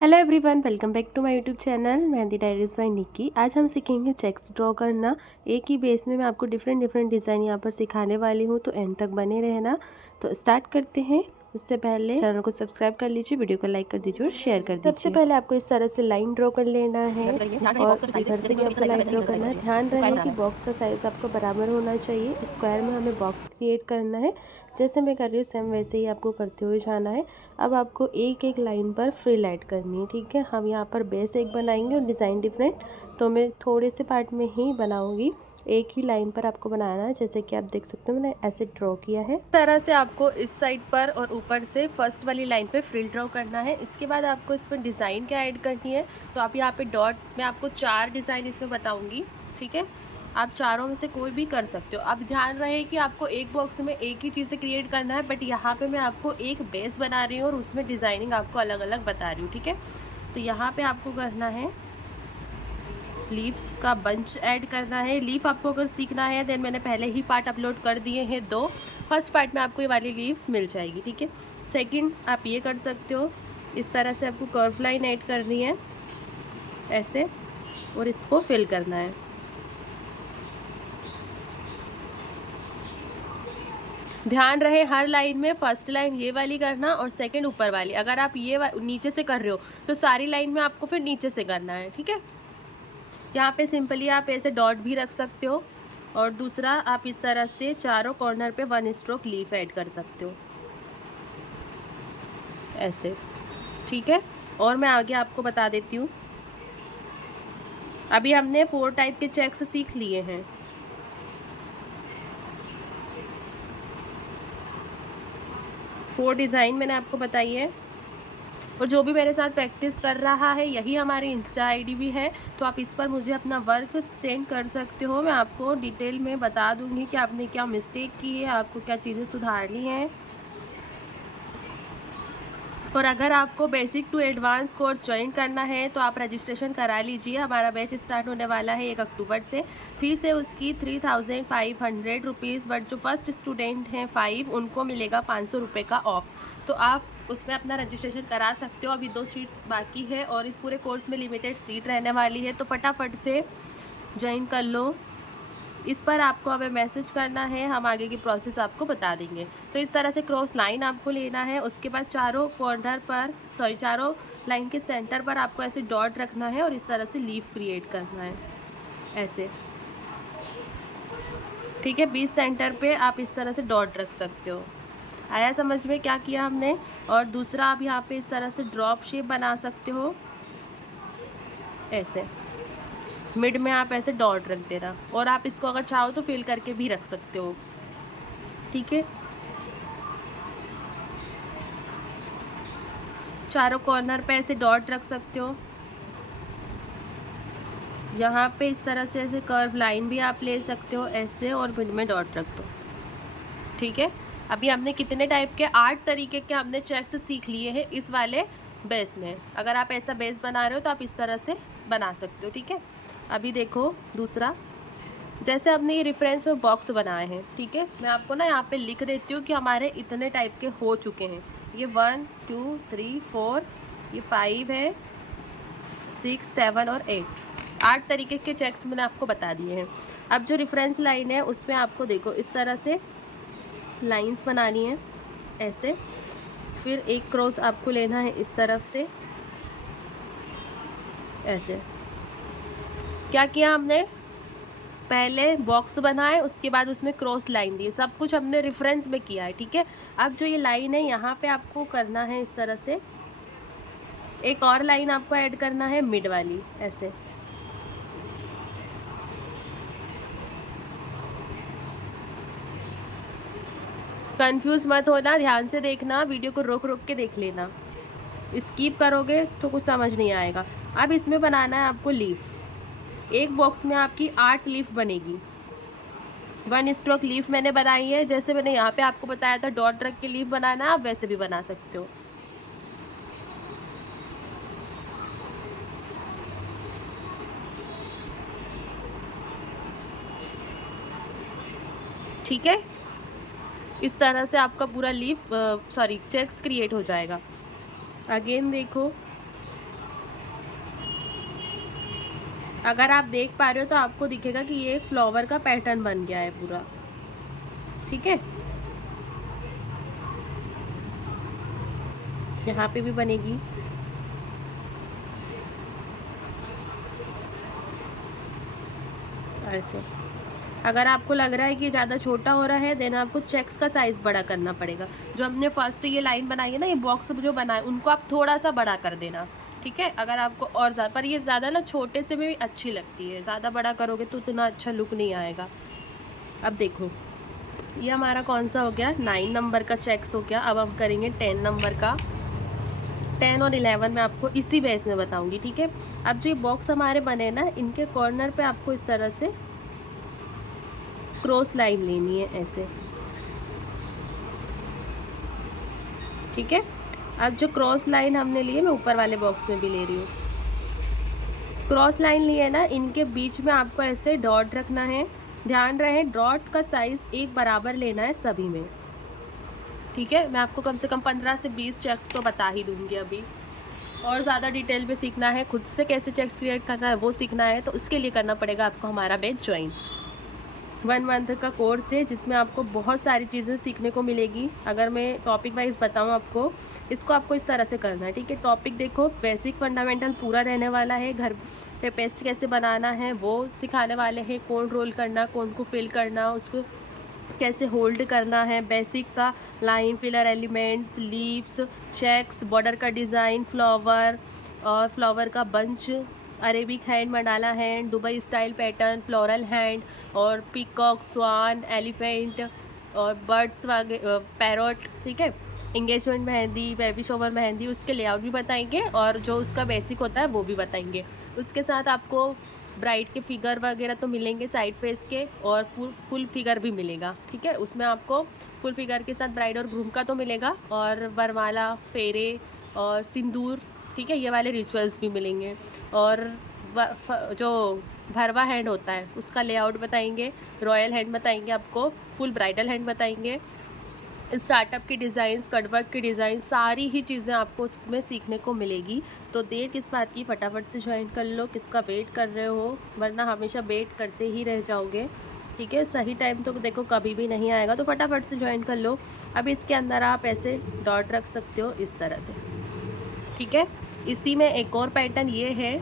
Hello everyone, welcome back to my YouTube channel mehndi diaries by Nikki. आज हम सीखेंगे checks draw करना। एक ही बेस में मैं आपको डिफरेंट डिफरेंट डिज़ाइन यहाँ पर सिखाने वाली हूँ, तो एंड तक बने रहना। तो स्टार्ट करते हैं। इससे पहले चैनल को सब्सक्राइब कर लीजिए, वीडियो को लाइक कर दीजिए और शेयर कर दीजिए। सबसे पहले आपको इस तरह से लाइन ड्रॉ कर लेना है और इधर से भी आपको लाइन ड्रॉ करना है। ध्यान रहे कि बॉक्स का साइज़ आपको बराबर होना चाहिए। स्क्वायर में हमें बॉक्स क्रिएट करना है। जैसे मैं कर रही हूँ सेम वैसे ही आपको करते हुए जाना है। अब आपको एक एक लाइन पर फ्रिल ऐड करनी है, ठीक है। हम यहाँ पर बेस एक बनाएंगे और डिज़ाइन डिफरेंट, तो मैं थोड़े से पार्ट में ही बनाऊंगी। एक ही लाइन पर आपको बनाना है। जैसे कि आप देख सकते हो मैंने ऐसे ड्रॉ किया है। इस तरह से आपको इस साइड पर और ऊपर से फर्स्ट वाली लाइन पे फ्रिल ड्रॉ करना है। इसके बाद आपको इस पर डिज़ाइन क्या ऐड करनी है, तो आप यहाँ पे डॉट, मैं आपको 4 डिज़ाइन इसमें बताऊँगी, ठीक है। आप चारों में से कोई भी कर सकते हो। अब ध्यान रहे कि आपको एक बॉक्स में एक ही चीज़ से क्रिएट करना है, बट यहाँ पे मैं आपको एक बेस बना रही हूँ और उसमें डिज़ाइनिंग आपको अलग अलग बता रही हूँ, ठीक है। तो यहाँ पे आपको करना है लीफ का बंच ऐड करना है। लीफ आपको अगर सीखना है देन मैंने पहले ही पार्ट अपलोड कर दिए हैं 2। फर्स्ट पार्ट में आपको ये वाली लीफ मिल जाएगी, ठीक है। सेकंड आप ये कर सकते हो, इस तरह से आपको कर्व लाइन ऐड करनी है ऐसे, और इसको फिल करना है। ध्यान रहे हर लाइन में फर्स्ट लाइन ये वाली करना और सेकंड ऊपर वाली। अगर आप ये नीचे से कर रहे हो तो सारी लाइन में आपको फिर नीचे से करना है, ठीक है। यहाँ पे सिंपली आप ऐसे डॉट भी रख सकते हो और दूसरा आप इस तरह से चारों कॉर्नर पे 1 स्ट्रोक लीफ ऐड कर सकते हो ऐसे, ठीक है। और मैं आगे आपको बता देती हूँ। अभी हमने 4 टाइप के चेक्स सीख लिए हैं। 4 डिज़ाइन मैंने आपको बताई है, और जो भी मेरे साथ प्रैक्टिस कर रहा है यही हमारी इंस्टा आईडी भी है, तो आप इस पर मुझे अपना वर्क सेंड कर सकते हो। मैं आपको डिटेल में बता दूंगी कि आपने क्या मिस्टेक की है, आपको क्या चीज़ें सुधारनी है। और अगर आपको basic to advance course join करना है तो आप रजिस्ट्रेशन करा लीजिए। हमारा बैच स्टार्ट होने वाला है 1 अक्टूबर से। फीस है उसकी 3500 रुपीज़, बट जो फर्स्ट स्टूडेंट हैं 5 उनको मिलेगा 500 रुपये का ऑफ। तो आप उसमें अपना रजिस्ट्रेशन करा सकते हो। अभी 2 सीट बाकी है और इस पूरे कोर्स में लिमिटेड सीट रहने वाली है, तो फटाफट से ज्वाइन कर लो। इस पर आपको हमें मैसेज करना है, हम आगे की प्रोसेस आपको बता देंगे। तो इस तरह से क्रॉस लाइन आपको लेना है। उसके बाद चारों कॉर्नर पर, चारों लाइन के सेंटर पर आपको ऐसे डॉट रखना है और इस तरह से लीफ क्रिएट करना है ऐसे, ठीक है। 20 सेंटर पे आप इस तरह से डॉट रख सकते हो। आया समझ में क्या किया हमने। और दूसरा आप यहाँ पे इस तरह से ड्रॉप शेप बना सकते हो ऐसे, मिड में आप ऐसे डॉट रख देना, और आप इसको अगर चाहो तो फिल करके भी रख सकते हो, ठीक है। चारों कॉर्नर पे ऐसे डॉट रख सकते हो। यहाँ पे इस तरह से ऐसे कर्व लाइन भी आप ले सकते हो ऐसे, और मिड में डॉट रख दो, ठीक है। अभी हमने कितने टाइप के 8 तरीके के हमने चेक्स सीख लिए हैं इस वाले बेस में। अगर आप ऐसा बेस बना रहे हो तो आप इस तरह से बना सकते हो, ठीक है। अभी देखो दूसरा, जैसे हमने ये रेफरेंस में बॉक्स बनाए हैं, ठीक है। मैं आपको ना यहाँ पे लिख देती हूँ कि हमारे इतने टाइप के हो चुके हैं। ये 1 2 3 4, ये 5 है, 6 7 और 8 तरीके के चेक्स मैंने आपको बता दिए हैं। अब जो रेफरेंस लाइन है उसमें आपको देखो इस तरह से लाइंस बनानी है ऐसे, फिर एक क्रॉस आपको लेना है इस तरफ से ऐसे। क्या किया हमने, पहले बॉक्स बनाए, उसके बाद उसमें क्रॉस लाइन दी, सब कुछ हमने रेफरेंस में किया है, ठीक है। अब जो ये लाइन है यहाँ पे आपको करना है इस तरह से, एक और लाइन आपको ऐड करना है मिड वाली ऐसे, कंफ्यूज मत होना, ध्यान से देखना, वीडियो को रोक रोक के देख लेना। स्किप करोगे तो कुछ समझ नहीं आएगा। अब इसमें बनाना है आपको लीफ। एक बॉक्स में आपकी 8 लीफ बनेगी। 1 स्ट्रोक लीफ मैंने बनाई है। जैसे मैंने यहाँ पे आपको बताया था डॉट रख के लीफ बनाना, आप वैसे भी बना सकते हो, ठीक है। इस तरह से आपका पूरा लीफ चेक्स क्रिएट हो जाएगा। अगेन देखो, अगर आप देख पा रहे हो तो आपको दिखेगा कि ये एक फ्लावर का पैटर्न बन गया है पूरा, ठीक है। यहाँ पे भी बनेगी। ऐसे अगर आपको लग रहा है कि ज़्यादा छोटा हो रहा है, देन आपको चेक्स का साइज़ बड़ा करना पड़ेगा। जो हमने फर्स्ट ये लाइन बनाई है ना, ये बॉक्स जो बना है, उनको आप थोड़ा सा बड़ा कर देना, ठीक है। अगर आपको और ज़्यादा, पर ये ज़्यादा ना छोटे से भी अच्छी लगती है, ज़्यादा बड़ा करोगे तो उतना अच्छा लुक नहीं आएगा। अब देखो ये हमारा कौन सा हो गया, 9 नंबर का चेक्स हो गया। अब हम करेंगे 10 नंबर का। 10 और 11 मैं आपको इसी बेस में बताऊंगी, ठीक है। अब जो ये बॉक्स हमारे बने ना, इनके कॉर्नर पे आपको इस तरह से क्रॉस लाइन लेनी है ऐसे, ठीक है। अब जो क्रॉस लाइन हमने ली है, मैं ऊपर वाले बॉक्स में भी ले रही हूँ। क्रॉस लाइन ली है ना, इनके बीच में आपको ऐसे डॉट रखना है। ध्यान रहे डॉट का साइज एक बराबर लेना है सभी में, ठीक है। मैं आपको कम से कम 15 से 20 चेक्स तो बता ही दूंगी अभी। और ज़्यादा डिटेल में सीखना है, खुद से कैसे चेक्स क्रिएट करना है वो सीखना है, तो उसके लिए करना पड़ेगा आपको हमारा बैच ज्वाइन। 1 मंथ का कोर्स है जिसमें आपको बहुत सारी चीज़ें सीखने को मिलेगी। अगर मैं टॉपिक वाइज बताऊं आपको, इसको आपको इस तरह से करना है, ठीक है। टॉपिक देखो, बेसिक फंडामेंटल पूरा रहने वाला है। घर पे पेस्ट कैसे बनाना है वो सिखाने वाले हैं। कौन रोल करना, कौन को फिल करना, उसको कैसे होल्ड करना है, बेसिक का line, filler elements, leaves, checks, border का डिज़ाइन, फ्लावर और फ्लावर का bunch, Arabic hand, mandala hand, Dubai style pattern, floral hand और पीकॉक, स्वान, एलिफेंट और बर्ड्स वगैरह, पैरोट, ठीक है। Engagement mehndi, baby shower mehndi, उसके लेआउट भी बताएंगे और जो उसका बेसिक होता है वो भी बताएंगे। उसके साथ आपको ब्राइड के फिगर वगैरह तो मिलेंगे साइड फेस के, और फुल फिगर भी मिलेगा, ठीक है। उसमें आपको फुल फिगर के साथ ब्राइड और ग्रूम का तो मिलेगा, और वरमाला, फेरे और सिंदूर, ठीक है, ये वाले रिचुअल्स भी मिलेंगे। और जो भरवा हैंड होता है उसका लेआउट बताएंगे, रॉयल हैंड बताएंगे आपको, फुल ब्राइडल हैंड बताएंगे, स्टार्टअप की डिज़ाइंस, कटवर्क की डिज़ाइन, सारी ही चीज़ें आपको उसमें सीखने को मिलेगी। तो देर किस बात की, फटाफट से ज्वाइन कर लो। किसका वेट कर रहे हो, वरना हमेशा वेट करते ही रह जाओगे, ठीक है। सही टाइम तो देखो कभी भी नहीं आएगा, तो फटाफट से ज्वाइन कर लो। अब इसके अंदर आप ऐसे डॉट रख सकते हो इस तरह से, ठीक है। इसी में एक और पैटर्न ये है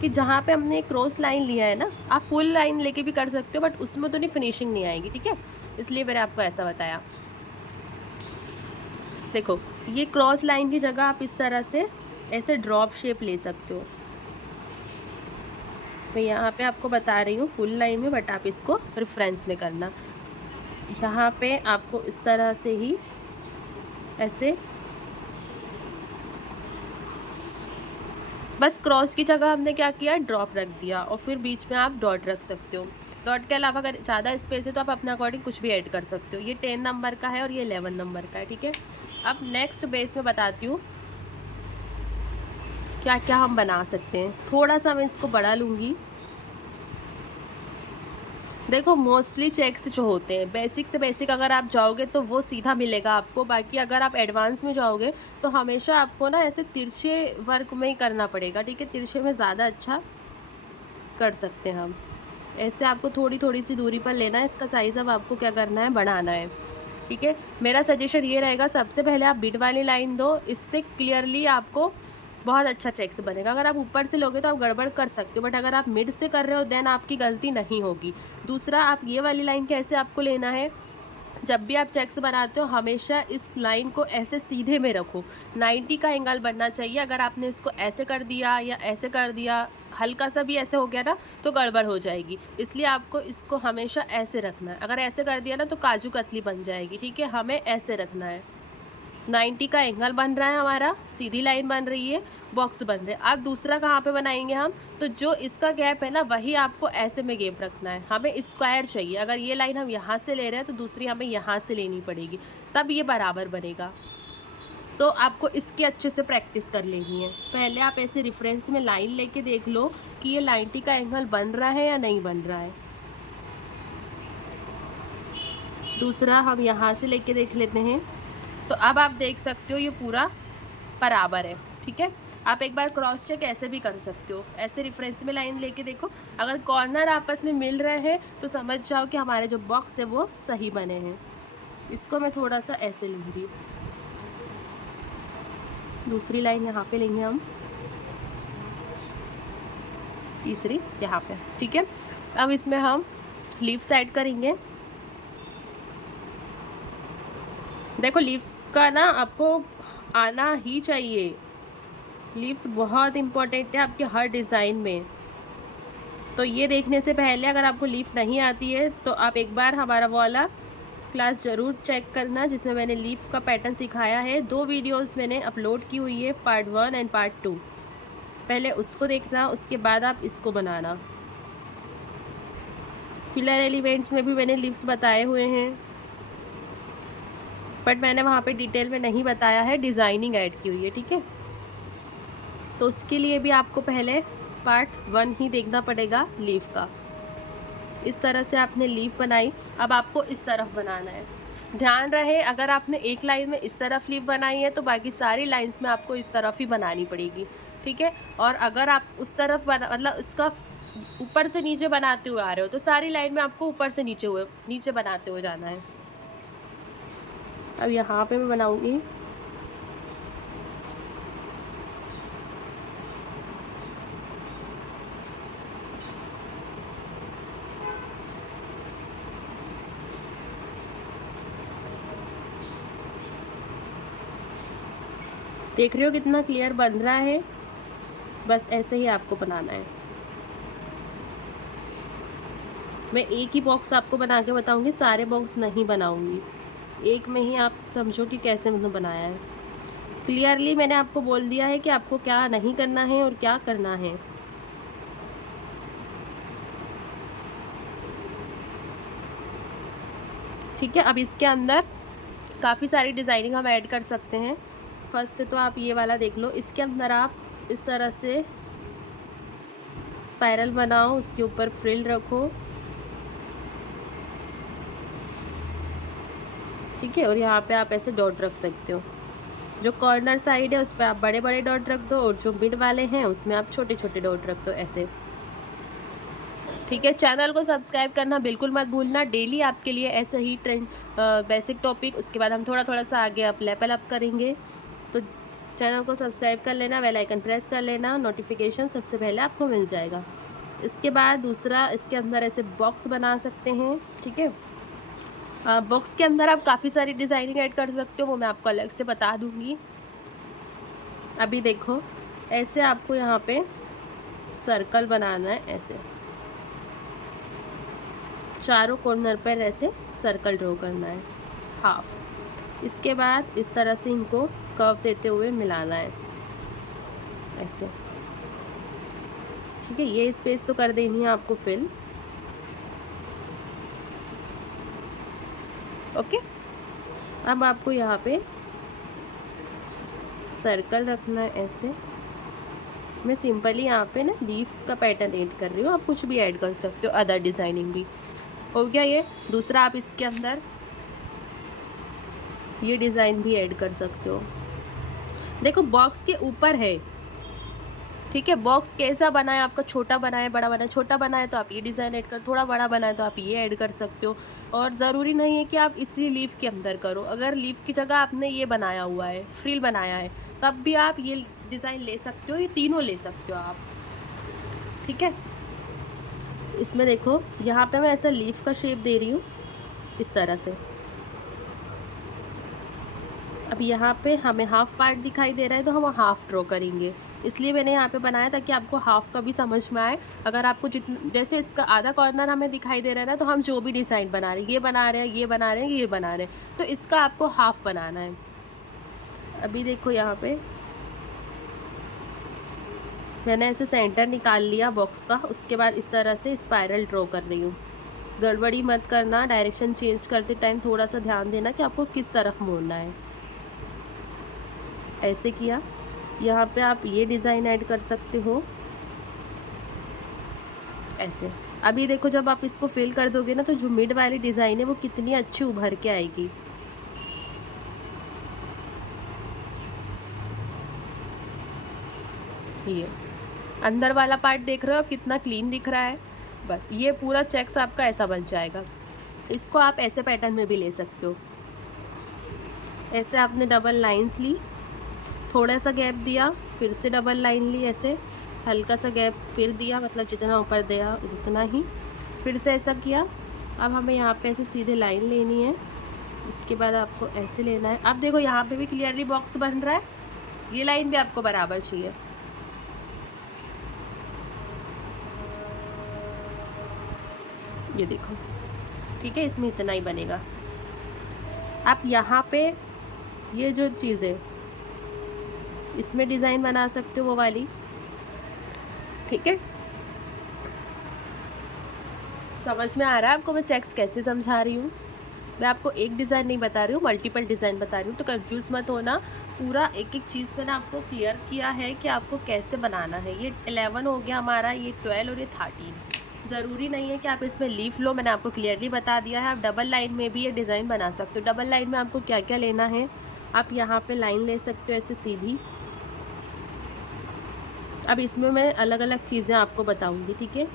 कि जहाँ पे हमने क्रॉस लाइन लिया है ना, आप फुल लाइन लेके भी कर सकते हो, बट उसमें तो नहीं फिनिशिंग नहीं आएगी, ठीक है। इसलिए मैंने आपको ऐसा बताया। देखो ये क्रॉस लाइन की जगह आप इस तरह से ऐसे ड्रॉप शेप ले सकते हो। मैं यहाँ पे आपको बता रही हूँ फुल लाइन में, बट आप इसको रेफरेंस में करना। यहाँ पे आपको इस तरह से ही ऐसे, बस क्रॉस की जगह हमने क्या किया, ड्रॉप रख दिया, और फिर बीच में आप डॉट रख सकते हो। डॉट के अलावा अगर ज़्यादा स्पेस है तो आप अपने अकॉर्डिंग कुछ भी ऐड कर सकते हो। ये 10 नंबर का है और ये 11 नंबर का है, ठीक है। अब नेक्स्ट बेस में बताती हूँ क्या क्या हम बना सकते हैं। थोड़ा सा मैं इसको बढ़ा लूँगी। देखो मोस्टली चेक्स जो होते हैं, बेसिक से बेसिक अगर आप जाओगे तो वो सीधा मिलेगा आपको। बाकी अगर आप एडवांस में जाओगे तो हमेशा आपको ना ऐसे तिरछे वर्क में ही करना पड़ेगा, ठीक है। तिरछे में ज़्यादा अच्छा कर सकते हैं हम। ऐसे आपको थोड़ी थोड़ी सी दूरी पर लेना है। इसका साइज़ अब आपको क्या करना है, बढ़ाना है, ठीक है। मेरा सजेशन ये रहेगा, सबसे पहले आप बिट वाली लाइन दो, इससे क्लियरली आपको बहुत अच्छा चेक्स बनेगा। अगर आप ऊपर से लोगे तो आप गड़बड़ कर सकते हो, बट अगर आप मिड से कर रहे हो देन आपकी गलती नहीं होगी। दूसरा, आप ये वाली लाइन कैसे आपको लेना है, जब भी आप चेक्स बनाते हो हमेशा इस लाइन को ऐसे सीधे में रखो। 90 का एंगल बनना चाहिए। अगर आपने इसको ऐसे कर दिया या ऐसे कर दिया, हल्का सा भी ऐसे हो गया ना, तो गड़बड़ हो जाएगी। इसलिए आपको इसको हमेशा ऐसे रखना है। अगर ऐसे कर दिया ना तो काजू कतली बन जाएगी, ठीक है। हमें ऐसे रखना है। 90 का एंगल बन रहा है हमारा, सीधी लाइन बन रही है, बॉक्स बन रहे हैं। अब दूसरा कहाँ पे बनाएंगे हम, तो जो इसका गैप है ना, वही आपको ऐसे में गैप रखना है। हमें स्क्वायर चाहिए। अगर ये लाइन हम यहाँ से ले रहे हैं तो दूसरी हमें यहाँ से लेनी पड़ेगी, तब ये बराबर बनेगा। तो आपको इसकी अच्छे से प्रैक्टिस कर लेनी है। पहले आप ऐसे रेफरेंस में लाइन लेके देख लो कि ये 90 का एंगल बन रहा है या नहीं बन रहा है। दूसरा हम यहाँ से लेके देख लेते हैं। तो अब आप देख सकते हो ये पूरा बराबर है, ठीक है। आप एक बार क्रॉस चेक ऐसे भी कर सकते हो, ऐसे रेफरेंस में लाइन लेके देखो, अगर कॉर्नर आपस में मिल रहे हैं तो समझ जाओ कि हमारे जो बॉक्स है वो सही बने हैं। इसको मैं थोड़ा सा ऐसे लूँगी, दूसरी लाइन यहाँ पे लेंगे हम, तीसरी यहाँ पे, ठीक है। अब इसमें हम लीव्स ऐड करेंगे। देखो लीव्स का ना आपको आना ही चाहिए, लीव्स बहुत इम्पोर्टेंट है आपके हर डिज़ाइन में। तो ये देखने से पहले अगर आपको लीफ नहीं आती है तो आप एक बार हमारा वाला क्लास ज़रूर चेक करना, जिसमें मैंने लीफ का पैटर्न सिखाया है। 2 वीडियोस मैंने अपलोड की हुई है, पार्ट 1 एंड पार्ट 2। पहले उसको देखना, उसके बाद आप इसको बनाना। फिलर एलिमेंट्स में भी मैंने लीव्स बताए हुए हैं, बट मैंने वहाँ पे डिटेल में नहीं बताया है, डिज़ाइनिंग ऐड की हुई है, ठीक है। तो उसके लिए भी आपको पहले पार्ट 1 ही देखना पड़ेगा लीफ का। इस तरह से आपने लीफ बनाई, अब आपको इस तरफ बनाना है। ध्यान रहे अगर आपने एक लाइन में इस तरफ लीफ बनाई है तो बाकी सारी लाइंस में आपको इस तरफ ही बनानी पड़ेगी, ठीक है। और अगर आप उस तरफ मतलब इसका ऊपर से नीचे बनाते हुए आ रहे हो तो सारी लाइन में आपको ऊपर से नीचे बनाते हुए जाना है। अब यहाँ पे मैं बनाऊंगी देख रहे हो कितना क्लियर बन रहा है, बस ऐसे ही आपको बनाना है। मैं एक ही बॉक्स आपको बना के बताऊंगी, सारे बॉक्स नहीं बनाऊंगी, एक में ही आप समझो कि कैसे मतलब बनाया है। क्लियरली मैंने आपको बोल दिया है कि आपको क्या नहीं करना है और क्या करना है। ठीक है, अब इसके अंदर काफ़ी सारी डिज़ाइनिंग हम ऐड कर सकते हैं। फर्स्ट से तो आप ये वाला देख लो, इसके अंदर आप इस तरह से स्पाइरल बनाओ, उसके ऊपर फ्रिल रखो, ठीक है। और यहाँ पे आप ऐसे डॉट रख सकते हो। जो कॉर्नर साइड है उस पर आप बड़े बड़े डॉट रख दो और जो मिड वाले हैं उसमें आप छोटे छोटे डॉट रख दो ऐसे, ठीक है। चैनल को सब्सक्राइब करना बिल्कुल मत भूलना, डेली आपके लिए ऐसे ही ट्रेंड बेसिक टॉपिक, उसके बाद हम थोड़ा थोड़ा सा आगे आप लेवल अप करेंगे। तो चैनल को सब्सक्राइब कर लेना, बेल आइकन प्रेस कर लेना, नोटिफिकेशन सबसे पहले आपको मिल जाएगा। इसके बाद दूसरा, इसके अंदर ऐसे बॉक्स बना सकते हैं, ठीक है। बॉक्स के अंदर आप काफ़ी सारी डिज़ाइनिंग ऐड कर सकते हो, वो मैं आपको अलग से बता दूँगी। अभी देखो ऐसे आपको यहाँ पे सर्कल बनाना है, ऐसे चारों कॉर्नर पर ऐसे सर्कल ड्रॉ करना है हाफ। इसके बाद इस तरह से इनको कर्व देते हुए मिलाना है ऐसे, ठीक है। ये स्पेस तो कर देनी है आपको फिल, ओके। अब आपको यहाँ पे सर्कल रखना है ऐसे। मैं सिंपली यहाँ पे ना लीफ का पैटर्न ऐड कर रही हूँ, आप कुछ भी ऐड कर सकते हो, अदर डिज़ाइनिंग भी हो गया ये। दूसरा आप इसके अंदर ये डिज़ाइन भी ऐड कर सकते हो। देखो बॉक्स के ऊपर है, ठीक है। बॉक्स कैसा बना है आपका, छोटा बना है बड़ा बना है, छोटा बना है तो आप ये डिज़ाइन ऐड कर, थोड़ा बड़ा बना है तो आप ये ऐड कर सकते हो। और ज़रूरी नहीं है कि आप इसी लीफ के अंदर करो, अगर लीफ की जगह आपने ये बनाया हुआ है, फ्रिल बनाया है, तब भी आप ये डिज़ाइन ले सकते हो, ये तीनों ले सकते हो आप, ठीक है। इसमें देखो यहाँ पे मैं ऐसा लीफ का शेप दे रही हूँ इस तरह से। अब यहाँ पे हमें हाफ पार्ट दिखाई दे रहा है तो हम हाफ ड्रॉ करेंगे, इसलिए मैंने यहाँ पे बनाया ताकि आपको हाफ का भी समझ में आए। अगर आपको जितना, जैसे इसका आधा कॉर्नर हमें दिखाई दे रहा है ना, तो हम जो भी डिज़ाइन बना रहे हैं, ये बना रहे हैं, ये बना रहे हैं, ये बना रहे हैं, तो इसका आपको हाफ बनाना है। अभी देखो यहाँ पे मैंने ऐसे सेंटर निकाल लिया बॉक्स का, उसके बाद इस तरह से स्पाइरल ड्रॉ कर रही हूँ। गड़बड़ी मत करना, डायरेक्शन चेंज करते टाइम थोड़ा सा ध्यान देना कि आपको किस तरफ मोड़ना है। ऐसे किया, यहाँ पे आप ये डिज़ाइन ऐड कर सकते हो ऐसे। अभी देखो जब आप इसको फिल कर दोगे ना तो जो मिड वाली डिज़ाइन है वो कितनी अच्छी उभर के आएगी। ये अंदर वाला पार्ट देख रहे हो कितना क्लीन दिख रहा है। बस ये पूरा चेक्स आपका ऐसा बन जाएगा। इसको आप ऐसे पैटर्न में भी ले सकते हो। ऐसे आपने डबल लाइंस ली, थोड़ा सा गैप दिया, फिर से डबल लाइन ली, ऐसे हल्का सा गैप फिर दिया, मतलब जितना ऊपर दिया उतना ही, फिर से ऐसा किया। अब हमें यहाँ पे ऐसे सीधे लाइन लेनी है, इसके बाद आपको ऐसे लेना है। अब देखो यहाँ पे भी क्लियरली बॉक्स बन रहा है, ये लाइन भी आपको बराबर चाहिए। ये देखो, ठीक है, इसमें इतना ही बनेगा। आप यहाँ पे ये जो चीज़ है इसमें डिज़ाइन बना सकते हो, वो वाली, ठीक है। समझ में आ रहा है आपको मैं चेक्स कैसे समझा रही हूँ? मैं आपको एक डिज़ाइन नहीं बता रही हूँ, मल्टीपल डिज़ाइन बता रही हूँ, तो कंफ्यूज मत होना। पूरा एक एक चीज़ मैंने आपको क्लियर किया है कि आपको कैसे बनाना है। ये 11 हो गया हमारा, ये 12 और ये 13। ज़रूरी नहीं है कि आप इसमें लीफ लो, मैंने आपको क्लियरली बता दिया है। आप डबल लाइन में भी ये डिज़ाइन बना सकते हो। डबल लाइन में आपको क्या क्या लेना है, आप यहाँ पर लाइन ले सकते हो ऐसे सीधी। अब इसमें मैं अलग अलग चीज़ें आपको बताऊँगी, ठीक है,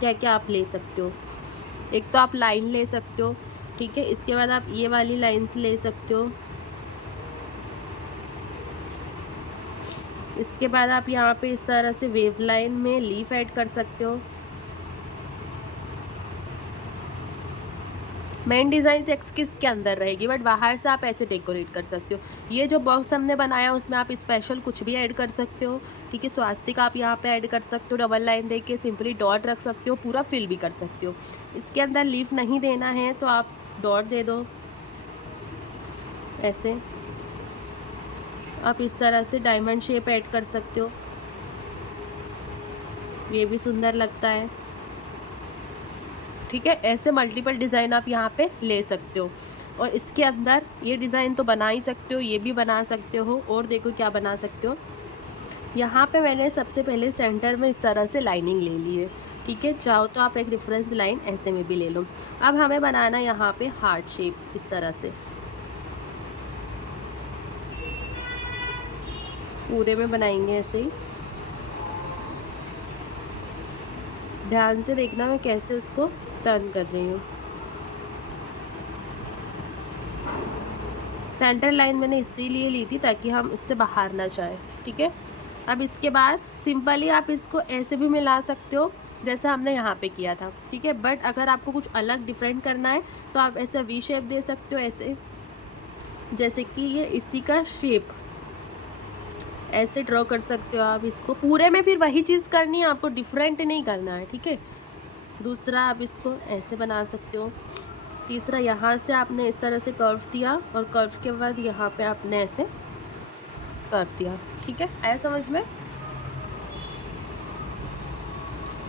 क्या क्या आप ले सकते हो। एक तो आप लाइन ले सकते हो, ठीक है, इसके बाद आप ये वाली लाइंस ले सकते हो। इसके बाद आप यहाँ पे इस तरह से वेव लाइन में लीफ ऐड कर सकते हो। मेन डिज़ाइन चेक्स किसके अंदर रहेगी, बट बाहर से आप ऐसे डेकोरेट कर सकते हो। ये जो बॉक्स हमने बनाया उसमें आप स्पेशल कुछ भी ऐड कर सकते हो, ठीक है। स्वास्तिक आप यहाँ पे ऐड कर सकते हो, डबल लाइन देके सिंपली डॉट रख सकते हो, पूरा फिल भी कर सकते हो। इसके अंदर लीफ नहीं देना है तो आप डॉट दे दो ऐसे। आप इस तरह से डायमंड शेप ऐड कर सकते हो, ये भी सुंदर लगता है, ठीक है। ऐसे मल्टीपल डिज़ाइन आप यहाँ पे ले सकते हो। और इसके अंदर ये डिज़ाइन तो बना ही सकते हो, ये भी बना सकते हो। और देखो क्या बना सकते हो, यहाँ पे मैंने सबसे पहले सेंटर में इस तरह से लाइनिंग ले ली है, ठीक है। चाहो तो आप एक रेफरेंस लाइन ऐसे में भी ले लो। अब हमें बनाना यहाँ पे हार्ट शेप इस तरह से, पूरे में बनाएंगे ऐसे ही। ध्यान से देखना मैं कैसे उसको टर्न कर रही हूँ। सेंटर लाइन मैंने इसीलिए ली थी ताकि हम इससे बाहर ना जाए, ठीक है। अब इसके बाद सिंपली आप इसको ऐसे भी मिला सकते हो जैसा हमने यहाँ पे किया था, ठीक है। बट अगर आपको कुछ अलग डिफरेंट करना है तो आप ऐसा वी शेप दे सकते हो, ऐसे, जैसे कि ये इसी का शेप ऐसे ड्रॉ कर सकते हो आप इसको। पूरे में फिर वही चीज़ करनी है आपको, डिफरेंट नहीं करना है, ठीक है। दूसरा आप इसको ऐसे बना सकते हो। तीसरा यहाँ से आपने इस तरह से कर्व दिया और कर्व के बाद यहाँ पे आपने ऐसे कर्व दिया, ठीक है। आया समझ में?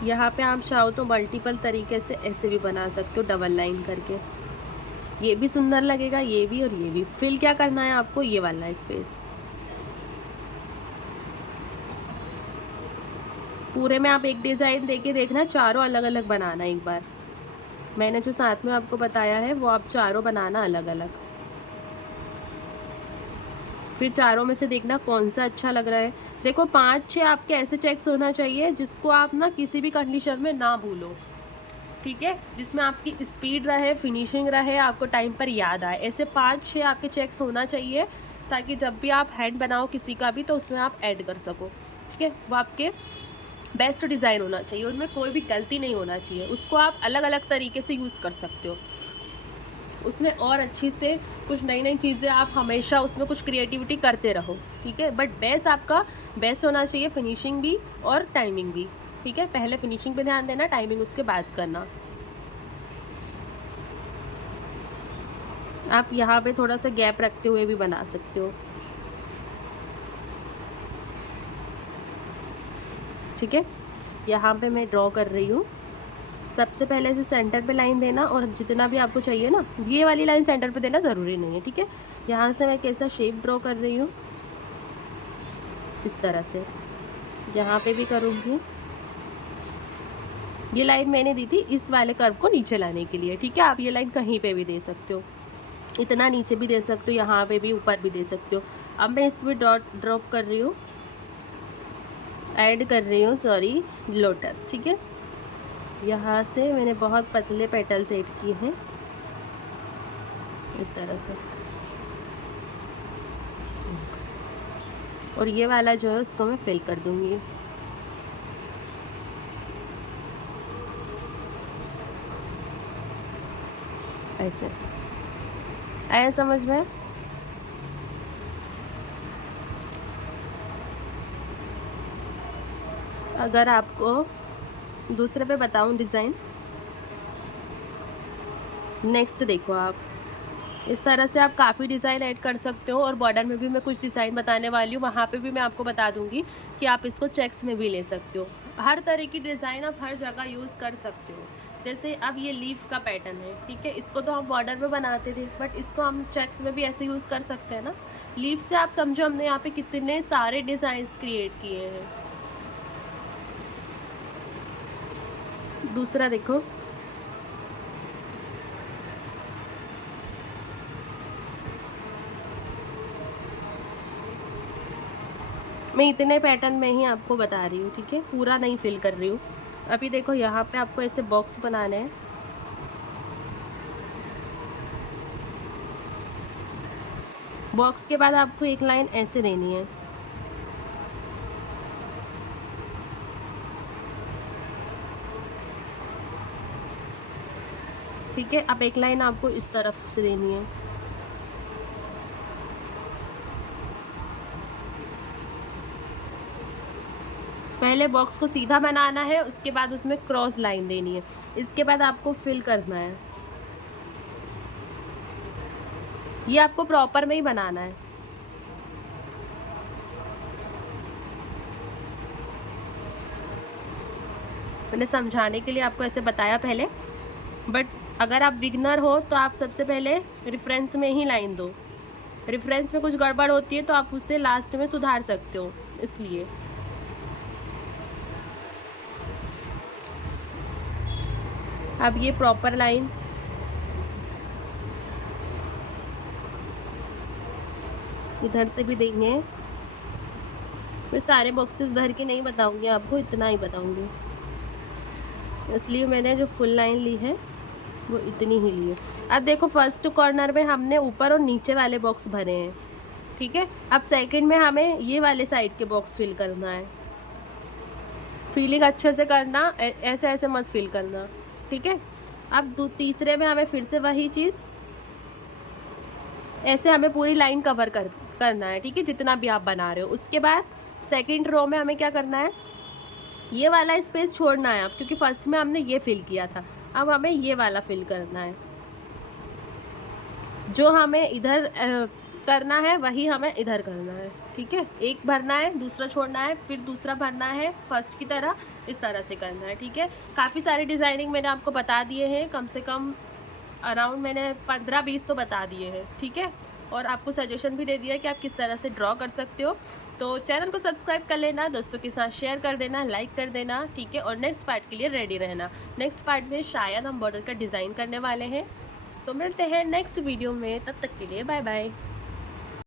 यहाँ पे आप चाहो तो मल्टीपल तरीके से ऐसे भी बना सकते हो डबल लाइन करके, ये भी सुंदर लगेगा, ये भी और ये भी। फिल क्या करना है आपको, ये वाला स्पेस। पूरे में आप एक डिज़ाइन देके देखना, चारों अलग अलग बनाना। एक बार मैंने जो साथ में आपको बताया है वो आप चारों बनाना अलग अलग, फिर चारों में से देखना कौन सा अच्छा लग रहा है। देखो 5-6 आपके ऐसे चेक्स होना चाहिए जिसको आप ना किसी भी कंडीशन में ना भूलो, ठीक है, जिसमें आपकी स्पीड रहे, फिनिशिंग रहे, आपको टाइम पर याद आए। ऐसे 5-6 आपके चेक्स होना चाहिए ताकि जब भी आप हैंड बनाओ किसी का भी तो उसमें आप ऐड कर सको, ठीक है। वो आपके बेस्ट डिज़ाइन होना चाहिए, उनमें कोई भी गलती नहीं होना चाहिए। उसको आप अलग अलग तरीके से यूज़ कर सकते हो, उसमें और अच्छी से कुछ नई नई चीज़ें आप हमेशा उसमें कुछ क्रिएटिविटी करते रहो, ठीक है। बट बेस आपका बेस्ट होना चाहिए, फिनिशिंग भी और टाइमिंग भी, ठीक है। पहले फिनिशिंग पे ध्यान देना, टाइमिंग उसके बाद करना। आप यहाँ पे थोड़ा सा गैप रखते हुए भी बना सकते हो, ठीक है। यहाँ पे मैं ड्रॉ कर रही हूँ। सबसे पहले से सेंटर पे लाइन देना और जितना भी आपको चाहिए ना, ये वाली लाइन सेंटर पे देना ज़रूरी नहीं है, ठीक है। यहाँ से मैं कैसा शेप ड्रॉ कर रही हूँ, इस तरह से यहाँ पे भी करूँगी। ये लाइन मैंने दी थी इस वाले कर्व को नीचे लाने के लिए, ठीक है। आप ये लाइन कहीं पे भी दे सकते हो, इतना नीचे भी दे सकते हो, यहाँ पे भी ऊपर भी दे सकते हो। अब मैं इसमें डॉट ड्रॉप कर रही हूँ, ऐड कर रही हूँ, सॉरी, लोटस। ठीक है, यहाँ से मैंने बहुत पतले पेटल्स ऐड किए हैं इस तरह से, और ये वाला जो है उसको मैं फिल कर दूंगी। ऐसे आया समझ में? अगर आपको दूसरे पे बताऊं डिज़ाइन, नेक्स्ट देखो आप, इस तरह से आप काफ़ी डिज़ाइन ऐड कर सकते हो, और बॉर्डर में भी मैं कुछ डिज़ाइन बताने वाली हूँ, वहाँ पे भी मैं आपको बता दूँगी कि आप इसको चेक्स में भी ले सकते हो। हर तरह की डिज़ाइन आप हर जगह यूज़ कर सकते हो। जैसे अब ये लीफ का पैटर्न है, ठीक है, इसको तो हम बॉर्डर में बनाते थे, बट इसको हम चेक्स में भी ऐसे यूज़ कर सकते हैं ना। लीफ से आप समझो हमने यहाँ पे कितने सारे डिज़ाइंस क्रिएट किए हैं। दूसरा देखो, मैं इतने पैटर्न में ही आपको बता रही हूँ, ठीक है, पूरा नहीं फिल कर रही हूँ। अभी देखो यहाँ पे आपको ऐसे बॉक्स बनाने हैं। बॉक्स के बाद आपको एक लाइन ऐसे देनी है, ठीक है। अब एक लाइन आपको इस तरफ से देनी है, पहले बॉक्स को सीधा बनाना है, उसके बाद उसमें क्रॉस लाइन देनी है, इसके बाद आपको फिल करना है। ये आपको प्रॉपर में ही बनाना है। मैंने समझाने के लिए आपको ऐसे बताया पहले, बट अगर आप बिगनर हो तो आप सबसे पहले रेफरेंस में ही लाइन दो। रेफरेंस में कुछ गड़बड़ होती है तो आप उससे लास्ट में सुधार सकते हो, इसलिए। अब ये प्रॉपर लाइन, इधर से भी देंगे। मैं सारे बॉक्सेस भर के नहीं बताऊंगी आपको, इतना ही बताऊंगी, इसलिए मैंने जो फुल लाइन ली है वो इतनी ही ली है। अब देखो फर्स्ट कॉर्नर में हमने ऊपर और नीचे वाले बॉक्स भरे हैं, ठीक है। अब सेकंड में हमें ये वाले साइड के बॉक्स फिल करना है। फीलिंग अच्छे से करना, ऐसे ऐसे मत फिल करना, ठीक है। अब तीसरे में हमें फिर से वही चीज़, ऐसे हमें पूरी लाइन कवर करना है, ठीक है, जितना भी आप बना रहे हो। उसके बाद सेकंड रो में हमें क्या करना है, ये वाला स्पेस छोड़ना है आप, क्योंकि फर्स्ट में हमने ये फिल किया था। अब हमें ये वाला फिल करना है, जो हमें इधर करना है वही हमें इधर करना है, ठीक है। एक भरना है, दूसरा छोड़ना है, फिर दूसरा भरना है फर्स्ट की तरह, इस तरह से करना है, ठीक है। काफ़ी सारे डिज़ाइनिंग मैंने आपको बता दिए हैं, कम से कम अराउंड मैंने 15-20 तो बता दिए हैं, ठीक है। और आपको सजेशन भी दे दिया कि आप किस तरह से ड्रॉ कर सकते हो। तो चैनल को सब्सक्राइब कर लेना, दोस्तों के साथ शेयर कर देना, लाइक कर देना, ठीक है। और नेक्स्ट पार्ट के लिए रेडी रहना। नेक्स्ट पार्ट में शायद हम बॉर्डर का डिज़ाइन करने वाले हैं। तो मिलते हैं नेक्स्ट वीडियो में, तब तक के लिए बाय बाय।